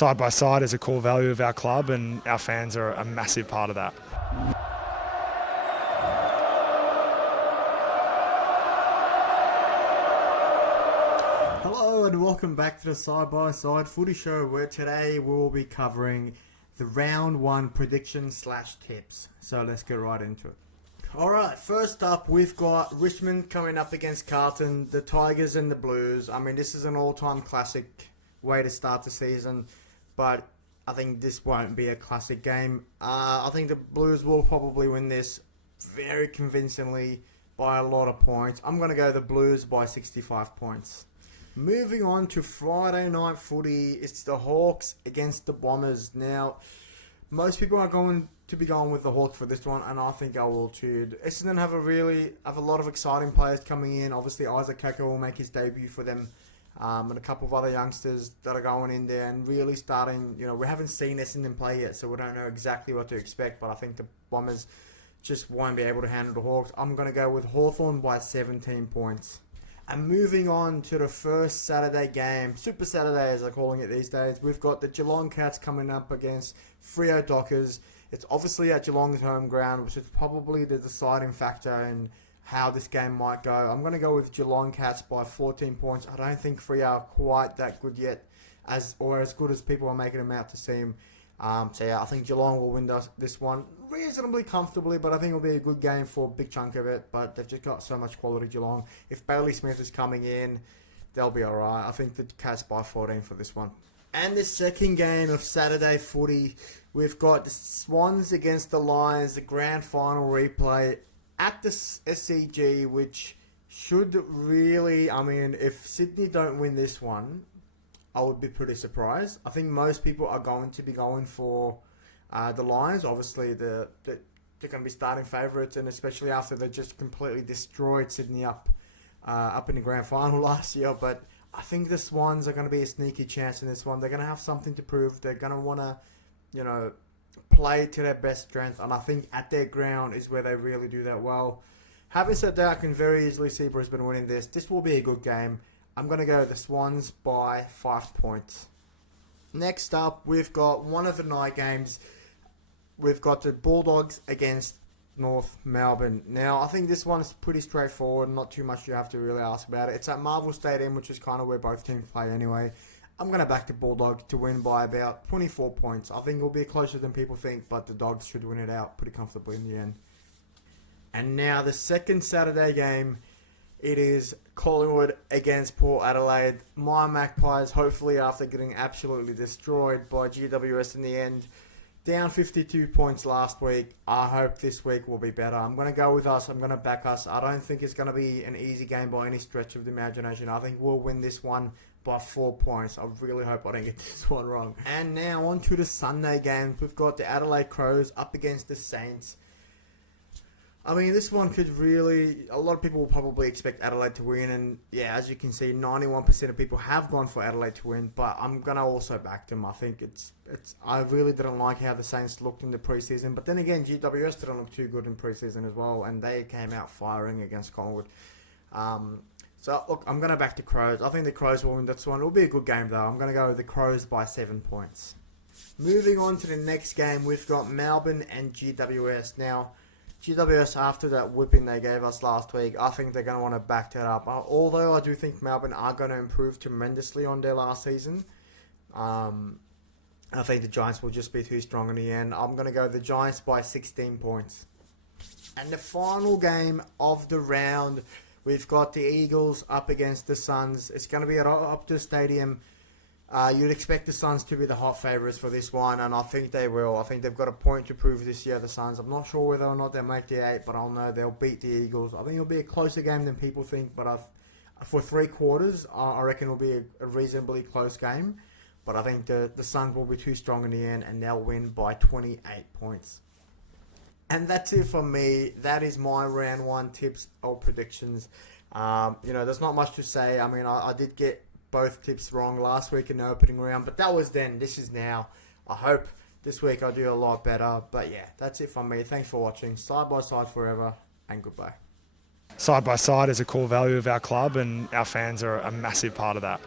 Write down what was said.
Side by side is a core value of our club, and our fans are a massive part of that. Hello and welcome back to the Side by Side Footy Show, where today we'll be covering the round one predictions/tips. So let's get right into it. Alright, first up we've got Richmond coming up against Carlton, the Tigers and the Blues. I mean, this is an all-time classic way to start the season, but I think this won't be a classic game. I think the Blues will probably win this very convincingly by a lot of points. I'm going to go the Blues by 65 points. Moving on to Friday night footy, it's the Hawks against the Bombers. Now, most people are going to be going with the Hawks for this one, and I think I will too. Essendon have a lot of exciting players coming in. Obviously, Isaac Kaka will make his debut for them, and a couple of other youngsters that are going in there and really starting. You know, we haven't seen Essendon play yet, so we don't know exactly what to expect. But I think the Bombers just won't be able to handle the Hawks. I'm going to go with Hawthorn by 17 points. And moving on to the first Saturday game, Super Saturday as they're calling it these days, we've got the Geelong Cats coming up against Freo Dockers. It's obviously at Geelong's home ground, which is probably the deciding factor in how this game might go. I'm going to go with Geelong Cats by 14 points. I don't think Freo are quite that good yet, as good as people are making them out to seem. So yeah, I think Geelong will win this one reasonably comfortably, but I think it'll be a good game for a big chunk of it. But they've just got so much quality, Geelong. If Bailey Smith is coming in, they'll be alright. I think the Cats by 14 for this one. And the second game of Saturday footy, we've got the Swans against the Lions, the grand final replay at the SCG, which should really, I mean, if Sydney don't win this one, I would be pretty surprised. I think most people are going to be going for the Lions. Obviously, they're going to be starting favourites, and especially after they just completely destroyed Sydney up in the grand final last year. But I think the Swans are going to be a sneaky chance in this one. They're going to have something to prove. They're going to want to, play to their best strength, and I think at their ground is where they really do that well. Having said that, I can very easily see Brisbane winning this. This will be a good game. I'm going to go the Swans by 5 points. Next up, we've got one of the night games. We've got the Bulldogs against North Melbourne. Now, I think this one's pretty straightforward. Not too much you have to really ask about it. It's at Marvel Stadium, which is kind of where both teams play anyway. I'm going to back the Bulldogs to win by about 24 points. I think it'll be closer than people think, but the Dogs should win it out pretty comfortably in the end. And now the second Saturday game, it is Collingwood against Port Adelaide. My Magpies, hopefully after getting absolutely destroyed by GWS in the end, down 52 points last week. I hope this week will be better. I'm going to go with us. I'm going to back us. I don't think it's going to be an easy game by any stretch of the imagination. I think we'll win this one by 4 points. I really hope I don't get this one wrong. And now on to the Sunday games. We've got the Adelaide Crows up against the Saints. I mean, this one could really... A lot of people will probably expect Adelaide to win. And yeah, as you can see, 91% of people have gone for Adelaide to win. But I'm going to also back them. I think it's. I really didn't like how the Saints looked in the preseason. But then again, GWS didn't look too good in preseason as well. And they came out firing against Collingwood. So, look, I'm going to back the Crows. I think the Crows will win this one. It'll be a good game, though. I'm going to go with the Crows by 7 points. Moving on to the next game, we've got Melbourne and GWS. Now, GWS, after that whipping they gave us last week, I think they're going to want to back that up. Although I do think Melbourne are going to improve tremendously on their last season. I think the Giants will just be too strong in the end. I'm going to go the Giants by 16 points. And the final game of the round, we've got the Eagles up against the Suns. It's going to be at Optus Stadium. You'd expect the Suns to be the hot favourites for this one, and I think they will. I think they've got a point to prove this year, the Suns. I'm not sure whether or not they'll make the 8, but I'll know they'll beat the Eagles. I think it'll be a closer game than people think, but for 3 quarters, I reckon it'll be a reasonably close game. But I think the Suns will be too strong in the end, and they'll win by 28 points. And that's it from me. That is my round 1 tips or predictions. There's not much to say. I mean, I did get both tips wrong last week in the opening round, but that was then. This is now. I hope this week I do a lot better. But yeah, that's it from me. Thanks for watching. Side by side forever, and goodbye. Side by side is a core value of our club, and our fans are a massive part of that.